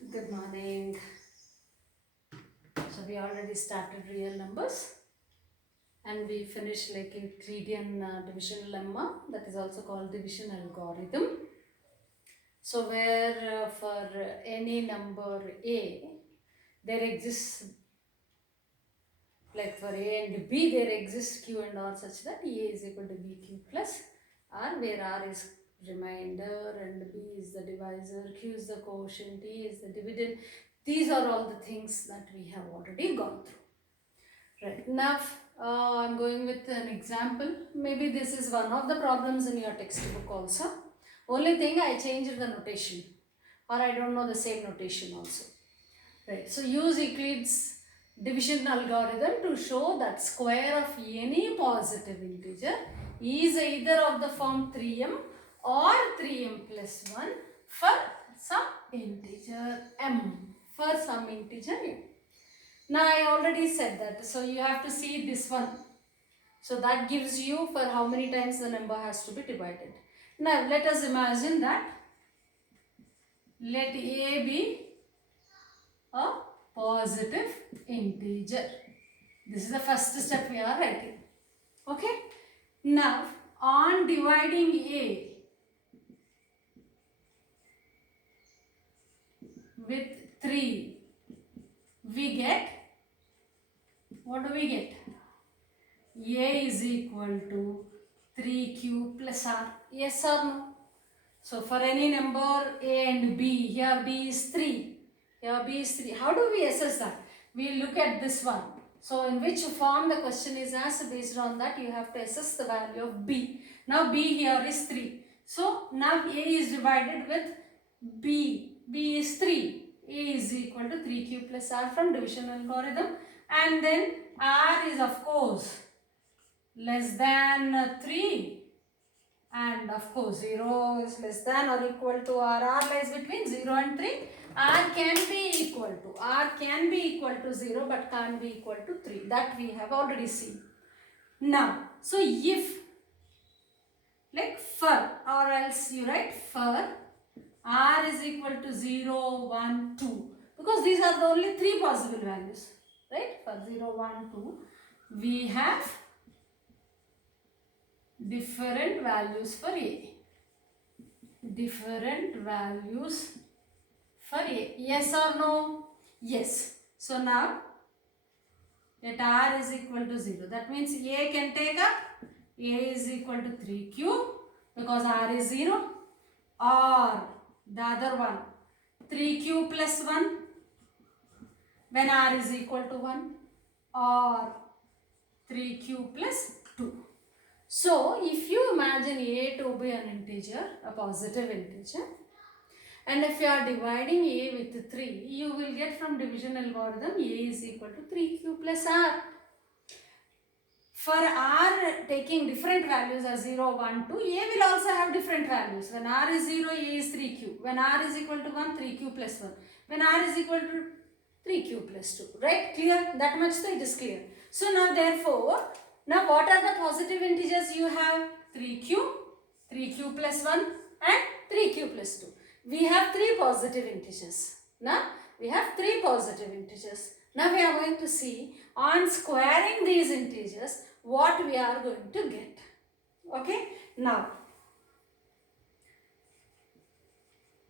Good morning. So we already started real numbers and we finished like Euclidean division lemma, that is also called division algorithm. So where for any number a, there exists, like for a and b, there exists q and r such that a is equal to bq plus r, where r is remainder and b is the divisor, q is the quotient, t is the dividend. These are all the things that we have already gone through. Right, now I'm going with an example. Maybe this is one of the problems in your textbook also. Only thing, I changed the notation, or I don't know the same notation also. Right, so use Euclid's division algorithm to show that square of any positive integer is either of the form 3m or 3m plus 1 for some integer m, for some integer m. Now I already said that, so you have to see this one. So that gives you for how many times the number has to be divided. Now let us imagine that let a be a positive integer. This is the first step we are writing. Okay. Now on dividing a with 3, we get, what do we get? A is equal to 3q plus r. Yes or no? So for any number a and b, here b is 3, here b is 3. How do we assess that? We look at this one. So in which form the question is asked, based on that you have to assess the value of b. Now b here is 3. So now a is divided with b. b is 3. A is equal to 3q plus r from division algorithm. And then r is of course less than 3, and of course 0 is less than or equal to r lies between 0 and 3. R can be equal to 0 but can't be equal to 3. That we have already seen. Now, so if, like for, or else you write for r is equal to 0, 1, 2, because these are the only 3 possible values, right? For 0, 1, 2, we have different values for a. Different values for a. Yes or no? Yes. So now let r is equal to 0. That means a can take up a is equal to 3q because r is 0, or the other one 3q plus 1 when r is equal to 1, or 3q plus 2. So if you imagine a to be an integer, a positive integer, and if you are dividing a with 3, you will get from division algorithm a is equal to 3q plus r. For r taking different values as 0, 1, 2, a will also have different values. When r is 0, a is 3q. When r is equal to 1, 3q plus 1. When r is equal to 3q plus 2. Right? Clear? That much so it is clear. So now therefore, now what are the positive integers you have? 3q, 3q plus 1 and 3q plus 2. We have 3 positive integers. Now we have 3 positive integers. Now we are going to see on squaring these integers what we are going to get. Okay. Now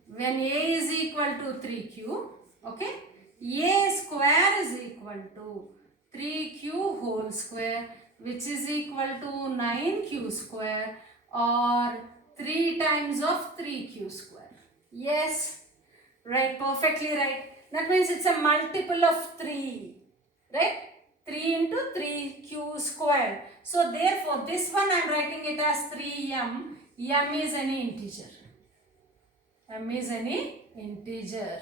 when a is equal to 3q, okay, a square is equal to 3q whole square, which is equal to 9q square, or 3 times of 3q square. Yes, right, perfectly right. That means it's a multiple of 3, right? 3 into 3q square. So therefore this one I am writing it as 3m. m is any integer. M is any integer.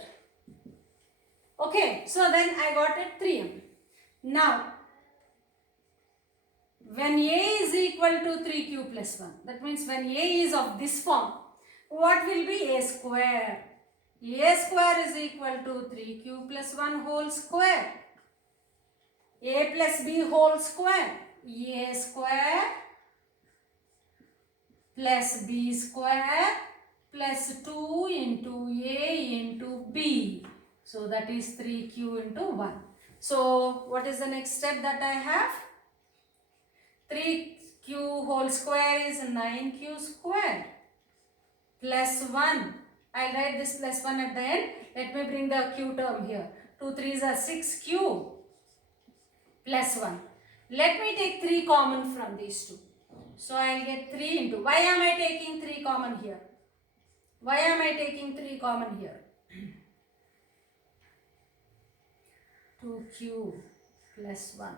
Okay, so then I got it 3m. Now, when a is equal to 3q plus 1, that means when a is of this form, what will be a square? A square is equal to 3q plus 1 whole square. A plus b whole square. A square plus b square plus 2 into a into b. So that is 3q into 1. So what is the next step that I have? 3q whole square is 9q square plus 1. I'll write this plus 1 at the end. Let me bring the q term here. 2 3s are 6q plus 1. Let me take 3 common from these two. So I'll get 3 into. Why am I taking 3 common here? Why am I taking 3 common here? 2q plus 1.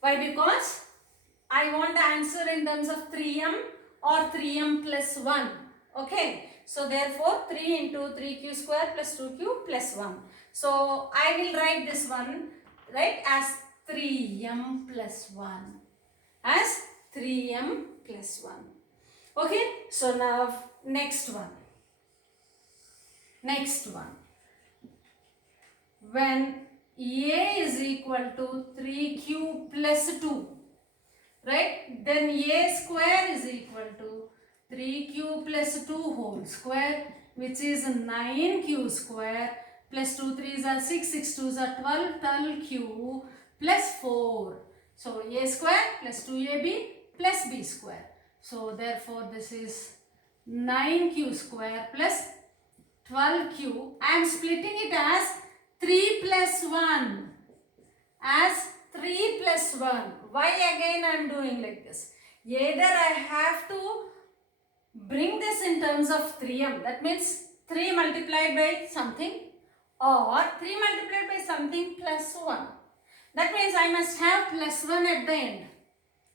Why? Because I want the answer in terms of 3m or 3m plus 1. Okay. So therefore 3 into 3q square plus 2q plus 1. So I will write this one, right, as 3m plus 1. As 3m plus 1. Okay. So now next one. Next one. When a is equal to 3q plus 2, right, then a square is equal to 3q plus 2 whole square, which is 9q square plus 2 3s are 6, 6 2s are 12, 12q plus 4. So a square plus 2ab plus b square. So therefore this is 9q square plus 12q. I am splitting it as 3 plus 1. As 3 plus 1. Why again I am doing like this? Either I have to bring this in terms of 3m. That means 3 multiplied by something, or 3 multiplied by something plus 1. That means I must have plus 1 at the end.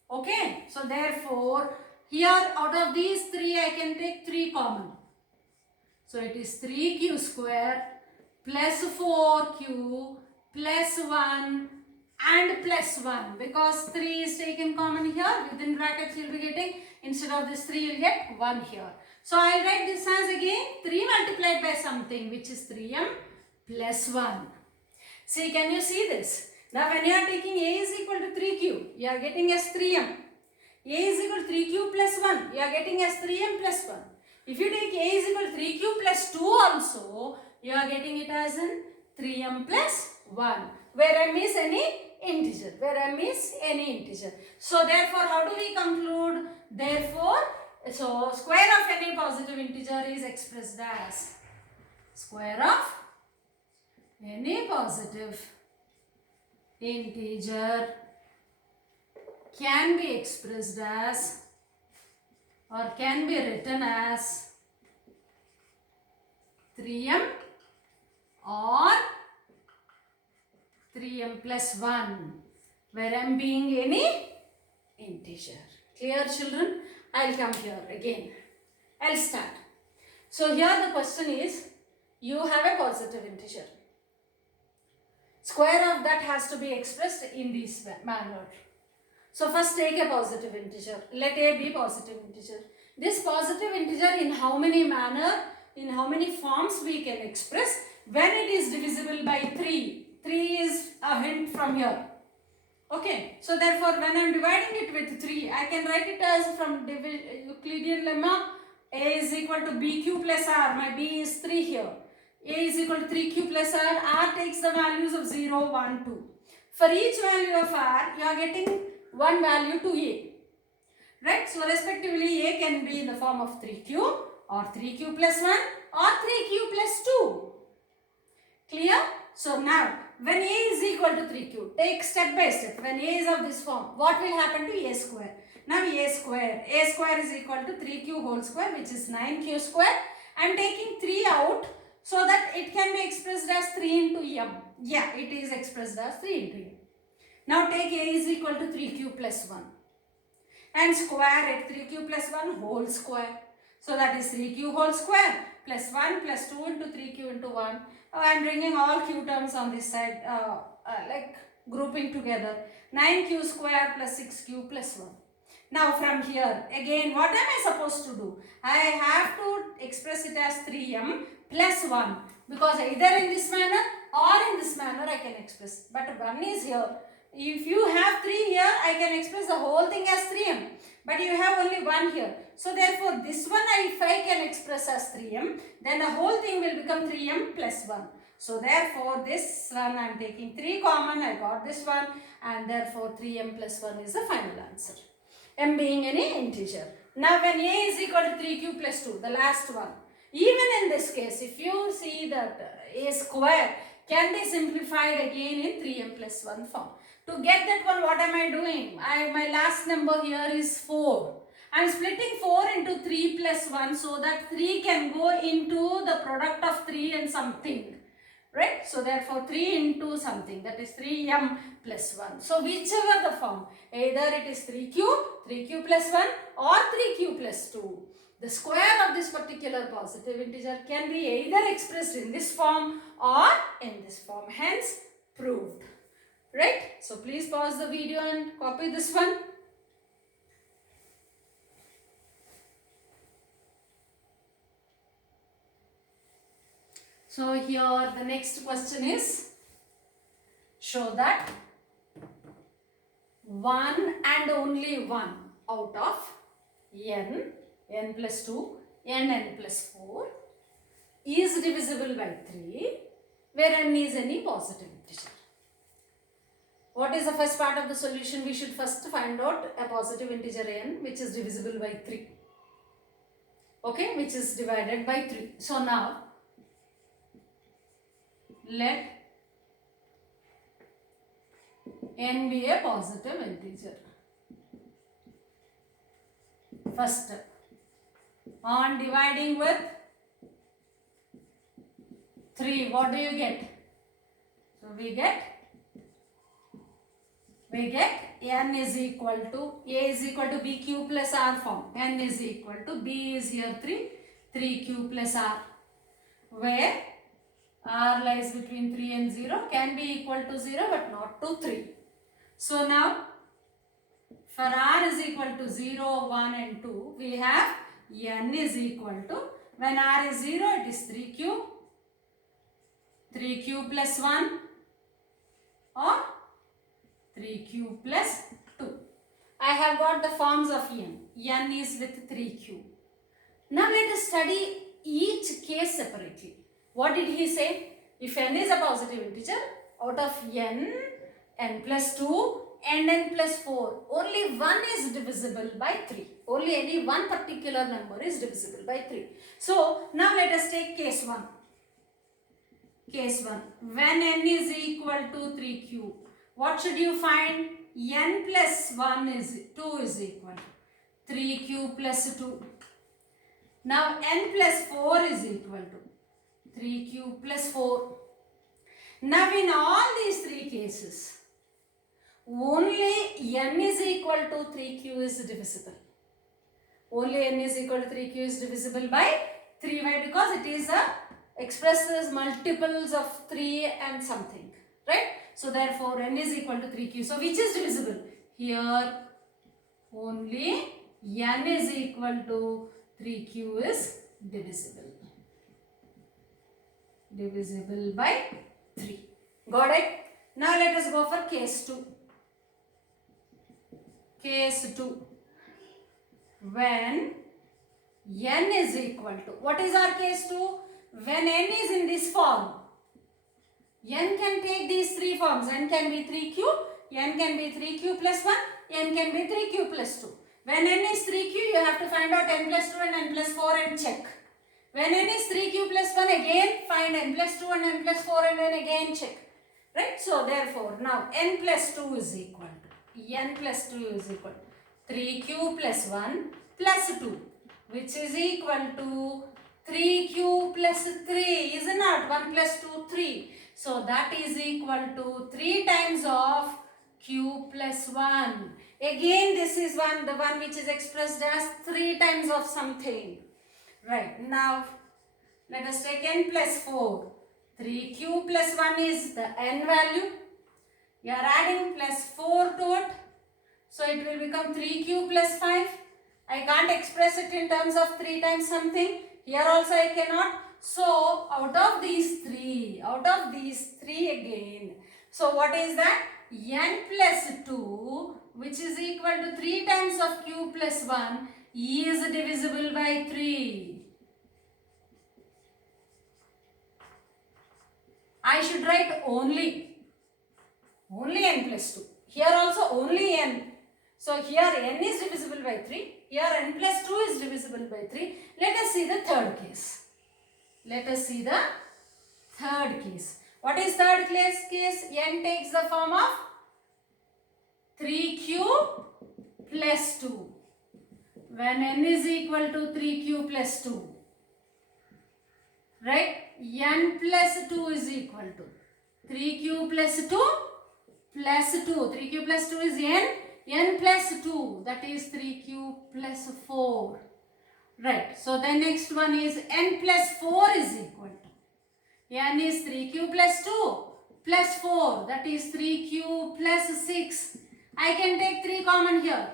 Okay. So therefore here out of these 3 I can take 3 common. So it is 3q square plus 4q plus 1 and plus 1, because 3 is taken common here. Within brackets you will be getting, instead of this 3 you will get 1 here. So I will write this as again 3 multiplied by something, which is 3m plus 1. See, can you see this? Now when you are taking a is equal to 3q, you are getting as 3m. A is equal to 3q plus 1, you are getting as 3m plus 1. If you take a is equal to 3q plus 2 also, you are getting it as in 3m plus 1, where m is any integer, where m is any integer. So therefore how do we conclude? Therefore, so square of any positive integer is expressed as square of any positive integer can be expressed as, or can be written as 3m or 3m plus 1, where m being any integer. Clear, children? I will come here again. I will start. So here the question is, you have a positive integer. Square of that has to be expressed in this manner. So first take a positive integer. Let a be positive integer. This positive integer in how many manner, in how many forms we can express? When it is divisible by 3. 3 is a hint from here. Okay. So therefore when I am dividing it with 3, I can write it as from Euclidean lemma, a is equal to bq plus r. My b is 3 here. A is equal to 3q plus r. R takes the values of 0, 1, 2. For each value of r, you are getting one value to a. Right? So respectively a can be in the form of 3q or 3q plus 1 or 3q plus 2. Clear? So now when a is equal to 3q, take step by step. When a is of this form, what will happen to a square? Now a square is equal to 3q whole square, which is 9q square. I am taking 3 out so that it can be expressed as 3 into m. Yeah, it is expressed as 3 into m. Now take a is equal to 3q plus 1 and square it, 3q plus 1 whole square. So that is 3q whole square plus 1 plus 2 into 3q into 1. I am bringing all q terms on this side, like grouping together. 9q square plus 6q plus 1. Now from here, again what am I supposed to do? I have to express it as 3m plus 1, because either in this manner or in this manner I can express. But 1 is here. If you have 3 here, I can express the whole thing as 3m. But you have only 1 here. So therefore this one if I can express as 3m, then the whole thing will become 3m plus 1. So therefore this one I am taking 3 common, I got this one, and therefore 3m plus 1 is the final answer. M being any integer. Now when a is equal to 3q plus 2, the last one, even in this case, if you see that a square can be simplified again in 3m plus 1 form. To get that one, what am I doing? My last number here is 4. I am splitting 4 into 3 plus 1 so that 3 can go into the product of 3 and something. Right? So therefore 3 into something, that is 3m plus 1. So whichever the form, either it is 3q plus 1 or 3q plus 2. The square of this particular positive integer can be either expressed in this form or in this form. Hence proved. Right? So please pause the video and copy this one. So here the next question is, show that 1 and only 1 out of n plus 2, n plus 4 is divisible by 3, where n is any positive integer. What is the first part of the solution? We should first find out a positive integer n which is divisible by 3. Okay, which is divided by 3. So now, let n be a positive integer. First, on dividing with 3, what do you get? So we get n is equal to, a is equal to bq plus r form. N is equal to, b is here 3q plus r, where r lies between 3 and 0, can be equal to 0 but not to 3. So now, for r is equal to 0, 1 and 2, we have n is equal to, when r is 0, it is 3q plus 1 or 3q plus 2. I have got the forms of n. n is with 3q. Now let us study each case separately. What did he say? If n is a positive integer, out of n plus 2 and n plus 4, only 1 is divisible by 3. Only any one particular number is divisible by 3. So now let us take case 1. Case 1. When n is equal to 3q, what should you find? N plus 1 is 2 is equal to 3q plus 2. Now n plus 4 is equal to 3q plus 4. Now in all these three cases, only n is equal to 3q is divisible. Only n is equal to 3q is divisible by 3. Why? Because it is expresses multiples of 3 and something. Right? So therefore n is equal to 3q. So which is divisible? Here only n is equal to 3q is divisible. Divisible by 3. Got it? Now let us go for case 2. Case 2. When n is equal to, what is our case 2? When n is in this form, n can take these three forms. N can be 3q, n can be 3q plus 1, n can be 3q plus 2. When n is 3q, you have to find out n plus 2 and n plus 4 and check. When n is 3q plus 1, again find n plus 2 and n plus 4 and then again check. Right? So therefore, now n plus 2 is equal to, n plus 2 is equal to 3q plus 1 plus 2, which is equal to 3q plus 3, is it not? 1 plus 2, 3. So that is equal to 3 times of q plus 1. Again this is the one which is expressed as 3 times of something. Right. Now let us take n plus 4. 3q plus 1 is the n value. You are adding plus 4 to it. So it will become 3q plus 5. I can't express it in terms of 3 times something. Here also I cannot. So out of these three again. So what is that? N plus 2, which is equal to 3 times of q plus 1, is divisible by 3. I should write only n plus 2. Here also only n. So here n is divisible by 3. Here n plus 2 is divisible by 3. Let us see the third case. Let us see the third case. What is third case? N takes the form of 3q plus 2. When n is equal to 3q plus 2, right? N plus 2 is equal to 3q plus 2 plus 2. 3q plus 2 is n. N plus 2, that is 3q plus 4. Right. So the next one is n plus 4 is equal to, n is 3q plus 2 plus 4, that is 3q plus 6. I can take 3 common here,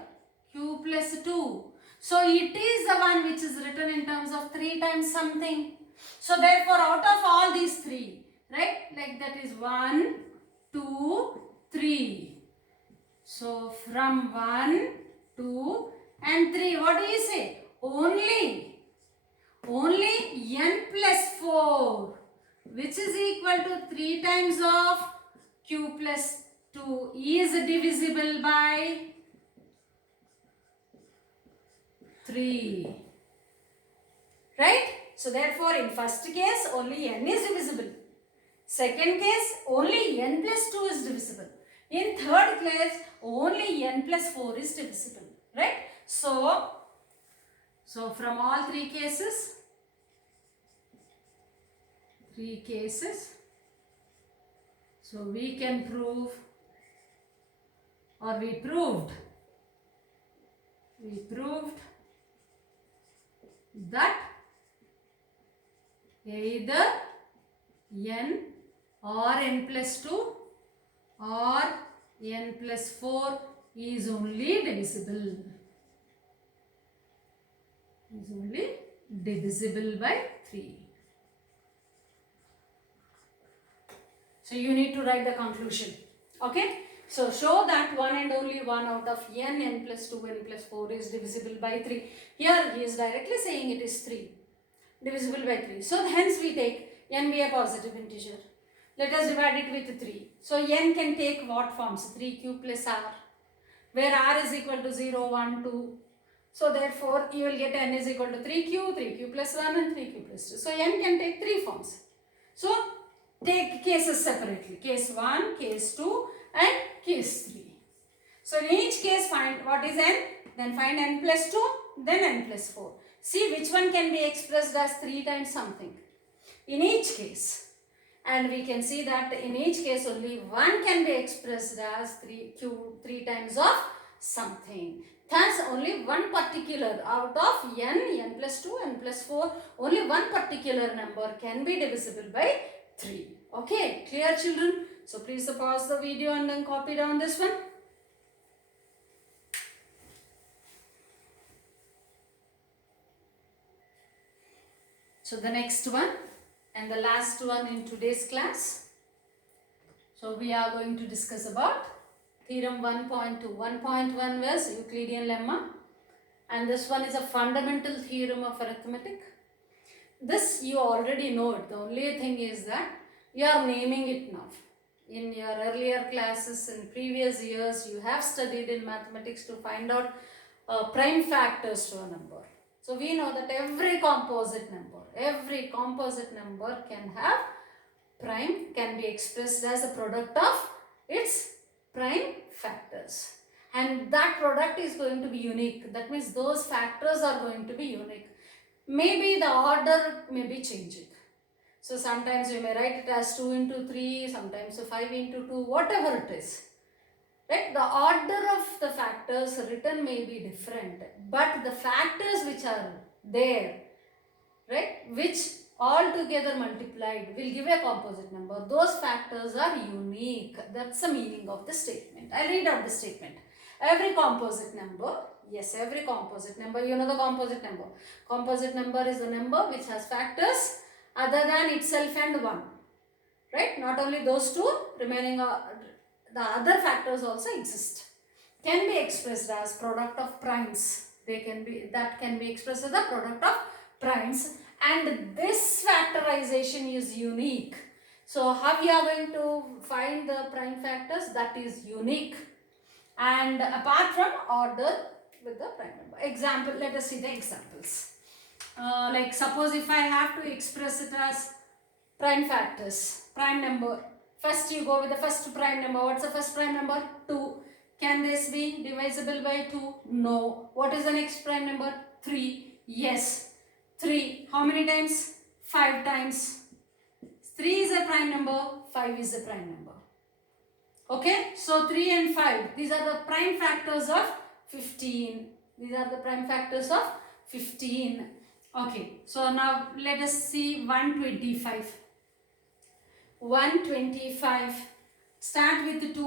q plus 2. So it is the one which is written in terms of 3 times something. So therefore out of all these 3, right, like that is 1, 2, 3. So from 1, 2 and 3, what do you say? Only n plus 4, which is equal to 3 times of q plus 2 is divisible by 3. Right? So therefore in first case only n is divisible. Second case only n plus 2 is divisible. In third case only n plus 4 is divisible. Right? So from all three cases, so we can prove, or we proved that either n or n plus 2 or n plus 4 is only divisible. By 3. So you need to write the conclusion. Okay. So show that one and only one out of n plus 2, n plus 4 is divisible by 3. Here he is directly saying it is 3. Divisible by 3. So hence we take n be a positive integer. Let us divide it with 3. So n can take what forms? 3q plus r, where r is equal to 0, 1, 2. So therefore you will get n is equal to 3q plus 1 and 3q plus 2. So n can take 3 forms. So take cases separately. Case 1, case 2 and case 3. So in each case find what is n, then find n plus 2, then n plus 4. See which one can be expressed as 3 times something in each case. And we can see that in each case only one can be expressed as 3 times of something. Thus only one particular out of n plus 2, n plus 4, only one particular number can be divisible by 3. Okay, clear children? So please pause the video and then copy down this one. So the next one and the last one in today's class. So we are going to discuss about theorem 1.2. 1.1 was Euclidean lemma, and this one is a fundamental theorem of arithmetic. This you already know it. The only thing is that you are naming it now. In your earlier classes in previous years, you have studied in mathematics to find out prime factors to a number. So we know that every composite number can have prime, can be expressed as a product of its prime factors. And that product is going to be unique. That means those factors are going to be unique. Maybe the order may be changing. So sometimes you may write it as 2 into 3, sometimes 5 into 2, whatever it is. Right? The order of the factors written may be different, but the factors which are there, right, which all together multiplied will give a composite number. Those factors are unique. That's the meaning of the statement. I read out the statement. Every composite number, yes, every composite number, you know the composite number. Composite number is the number which has factors other than itself and 1. Right? Not only those two, remaining the other factors also exist. Can be expressed as product of primes. That can be expressed as the product of primes, and this factorization is unique. So how we are going to find the prime factors? That is unique and apart from order with the prime number. Example, let us see the examples. Like suppose if I have to express it as prime factors, prime number. First you go with the first prime number. What's the first prime number? 2. Can this be divisible by 2? No. What is the next prime number? 3. Yes. 3. How many times? 5 times. 3 is a prime number, 5 is a prime number. Okay, so 3 and 5, these are the prime factors of 15. These are the prime factors of 15. Okay, so now let us see 125. 125. Start with 2.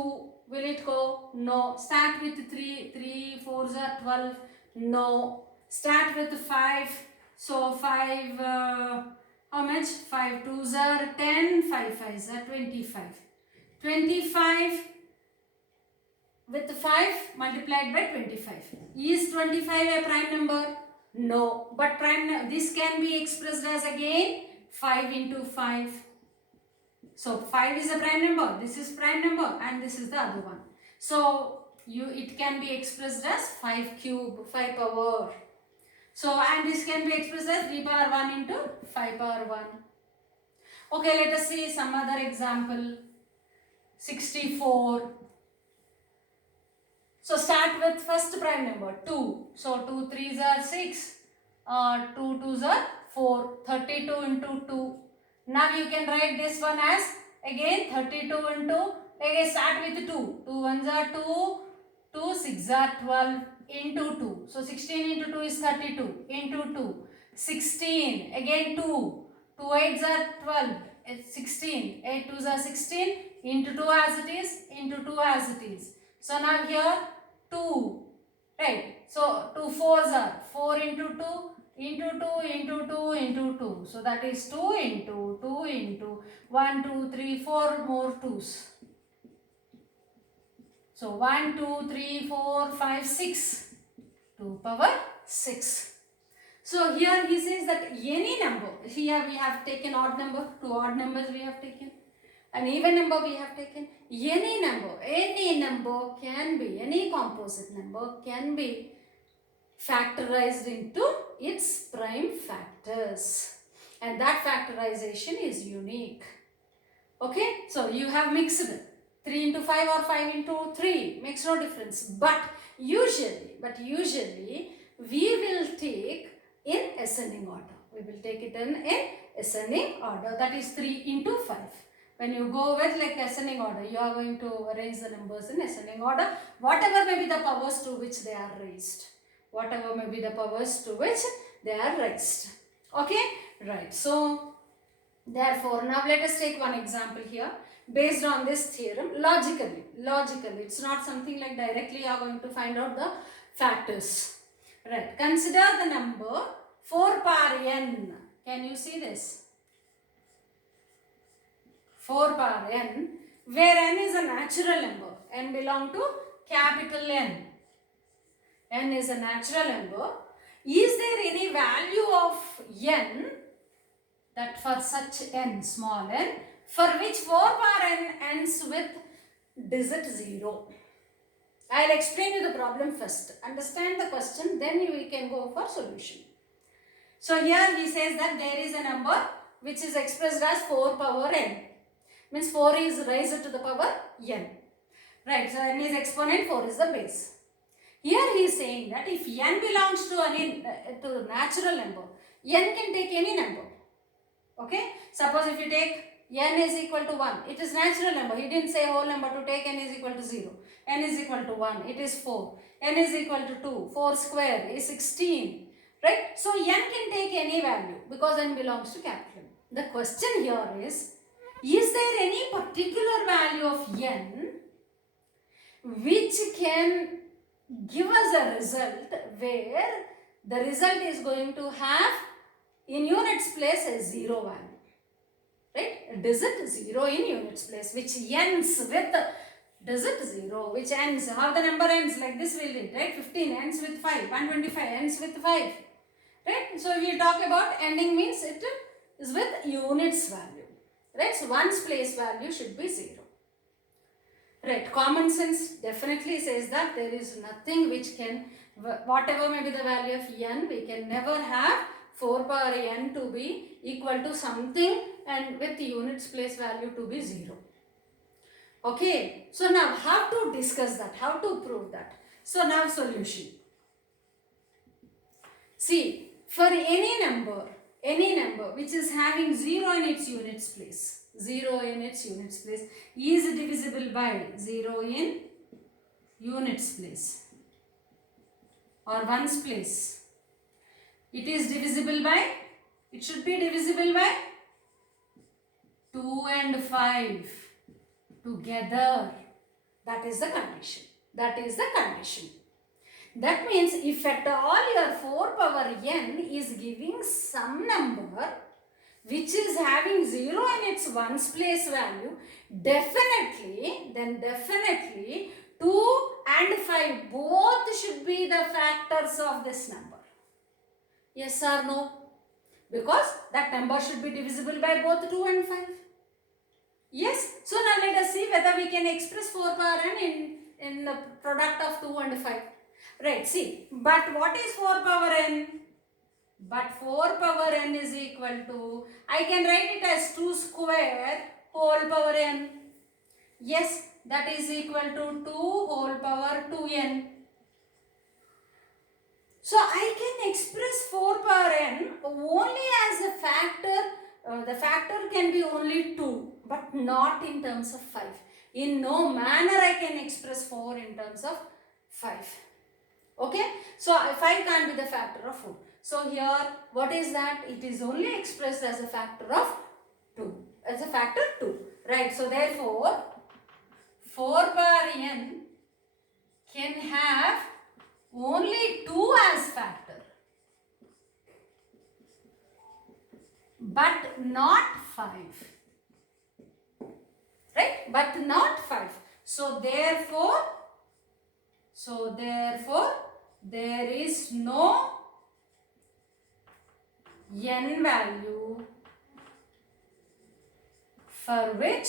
Will it go? No. Start with 3. 3 4s are 12. No. Start with 5. So 5, how much? 5 2s are 10. 5 5s are 25. 25 with 5 multiplied by 25. Is 25 a prime number? No. But this can be expressed as again 5 into 5. So 5 is a prime number, this is prime number and this is the other one. So it can be expressed as 5 cube, 5 power. So and this can be expressed as 3 power 1 into 5 power 1. Okay, let us see some other example. 64. So start with first prime number 2. So 2 3s are 6, 2 2s are 4, 32 into 2. Now you can write this one as again 32 into, again start with 2. 2 1s are 2, 2 6s are 12 into 2. So 16 into 2 is 32 into 2. 16 again 2. 2 8s are 12. It's 16. 8 2s are 16 into 2 as it is, into 2 as it is. So now here 2, right? So 2 4s are 4 into 2 into 2 into 2 into 2. So that is 2 into 2 into 1 2 3 4 more 2s. So 1 2 3 4 5 6. 2 power 6. So here he says that any number, here we have taken odd number, 2 odd numbers we have taken, an even number we have taken. Any number can be, any composite number can be factorized into its prime factors, and that factorization is unique. Okay, so you have mixed 3 into 5 or 5 into 3, makes no difference, but usually we will take in ascending order. We will take it in ascending order, that is 3 into 5. When you go with like ascending order, you are going to arrange the numbers in ascending order, whatever may be the powers to which they are raised. Whatever may be the powers to which they are raised. Okay, right. So therefore, now let us take one example here based on this theorem. Logically, it's not something like directly you are going to find out the factors. Right. Consider the number 4 power n. Can you see this? 4 power n, where n is a natural number. N belong to capital N. N is a natural number. Is there any value of n, that for such n, small n, for which 4 power n ends with digit 0? I will explain you the problem first. Understand the question, then we can go for solution. So here he says that there is a number which is expressed as 4 power n. Means 4 is raised to the power n. Right, so n is exponent, 4 is the base. Here he is saying that if n belongs to a natural number, n can take any number. Okay, suppose if you take n is equal to 1, it is natural number. He didn't say whole number to take n is equal to 0. N is equal to 1, it is 4. N is equal to 2, 4 square is 16. Right, so n can take any value because n belongs to capital. The question here is there any particular value of n which can give us a result where the result is going to have in units place a 0 value, right? A digit 0 in units place, which ends with digit 0, which ends, how the number ends, like this will read, right? 15 ends with 5, 125 ends with 5, right? So we talk about ending means it is with units value. right? So 1's place value should be 0. Right, common sense definitely says that there is nothing which can, whatever may be the value of n, we can never have 4 power n to be equal to something and with units place value to be 0. Okay, so now how to discuss that, how to prove that? So now solution. See, for any number which is having 0 in its units place, 0 in its units place is divisible by 0 in units place or 1's place. It is divisible by, it should be divisible by 2 and 5 together. That is the condition. That is the condition. That means if at all your 4 power n is giving some number which is having 0 in its 1's place value, definitely 2 and 5 both should be the factors of this number. Yes or no? Because that number should be divisible by both 2 and 5. Yes. So now let us see whether we can express 4 power n in the product of 2 and 5. Right, see, but what is 4 power n? But 4 power n is equal to, I can write it as 2 square whole power n. Yes, that is equal to 2 whole power 2n. So I can express 4 power n only as a factor, the factor can be only 2, but not in terms of 5. In no manner I can express 4 in terms of 5. Okay, so 5 can't be the factor of 4. So here, what is that? It is only expressed as a factor of 2. As a factor 2. Right, so therefore, 4 power n can have only 2 as factor, but not 5. Right, but not 5. So therefore, there is no n value for which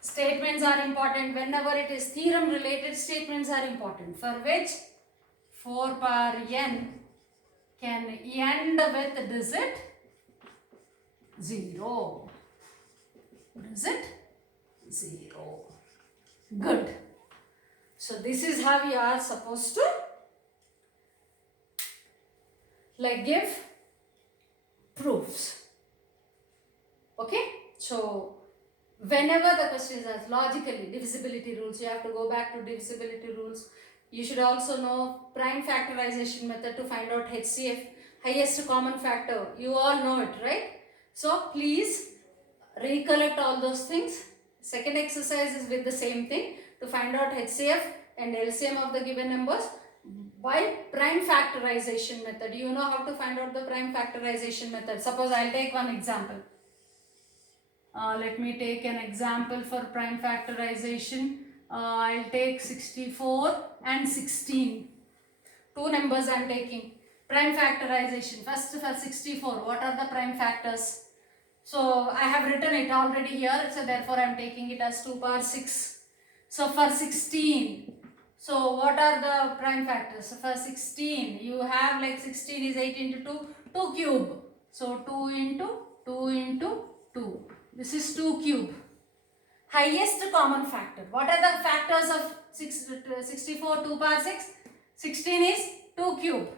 statements are important. Whenever it is theorem related, statements are important. For which 4 power n can end with digit 0. Digit 0. Good. So this is how we are supposed to give proofs. Okay. So whenever the question is asked, logically divisibility rules, you have to go back to divisibility rules. You should also know prime factorization method to find out HCF, highest common factor. You all know it, right? So please recollect all those things. Second exercise is with the same thing, to find out HCF and LCM of the given numbers by prime factorization method. You know how to find out the prime factorization method. Suppose I'll take one example. Let me take an example for prime factorization. I'll take 64 and 16. Two numbers I'm taking. Prime factorization. First for 64, what are the prime factors? So I have written it already here, so therefore I am taking it as 2 power 6. So for 16, so what are the prime factors? So for 16, you have 16 is 8 into 2, 2 cube. So 2 into 2 into 2. This is 2 cube. Highest common factor. What are the factors of 64, 2 power 6? 16 is 2 cube.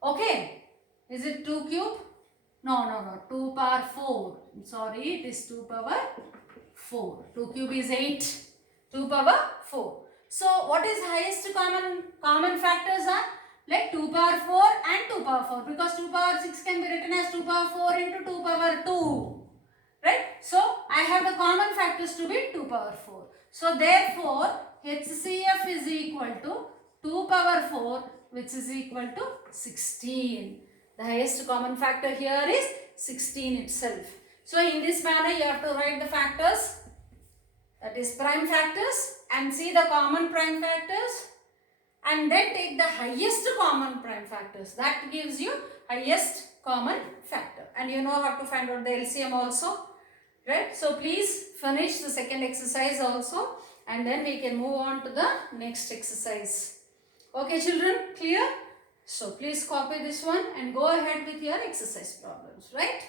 Okay. Is it 2 cube? No. 2 power 4. Sorry, it is 2 power 4. 2 cube is 8. 2 power 4. So, what is highest common factors are? 2 power 4 and 2 power 4. Because 2 power 6 can be written as 2 power 4 into 2 power 2. Right? So, I have the common factors to be 2 power 4. So, therefore, HCF is equal to 2 power 4, which is equal to 16. The highest common factor here is 16 itself. So, in this manner, you have to write the factors, that is prime factors, and see the common prime factors, and then take the highest common prime factors. That gives you highest common factor. And you know how to find out the LCM also, right? So please finish the second exercise also, and then we can move on to the next exercise. Okay children, clear? So please copy this one and go ahead with your exercise problems, right?